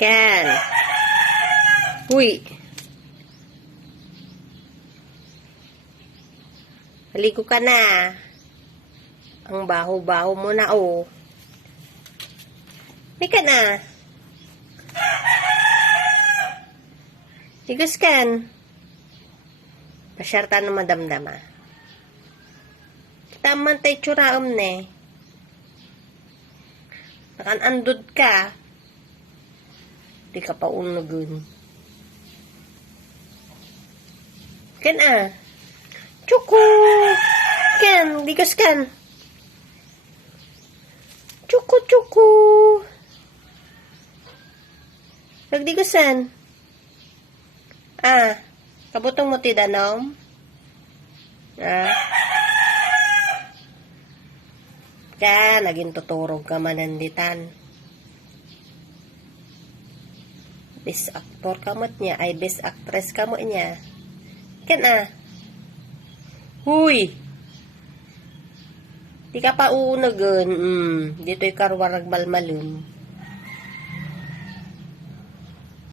Ken. Uy. Haligo ka na. Ang baho-baho mo na, oh. Halika na. Higos kan. Pasyarta na madamdama. Taman tay tsuraom ne. Nakanandod ka. Di ka pa unugun. Ken ah. Chuku. Ken, digas kan. Chuku. Nagdigasan. Ah, kabutong mo ti danom? Ah. Ka, naging tuturog ka mananditan. Best actor ka mo niya, ay best actress ka mo niya. Ken ah. Huy! Di ka pa uunagan. Dito'y karwarag balmalun.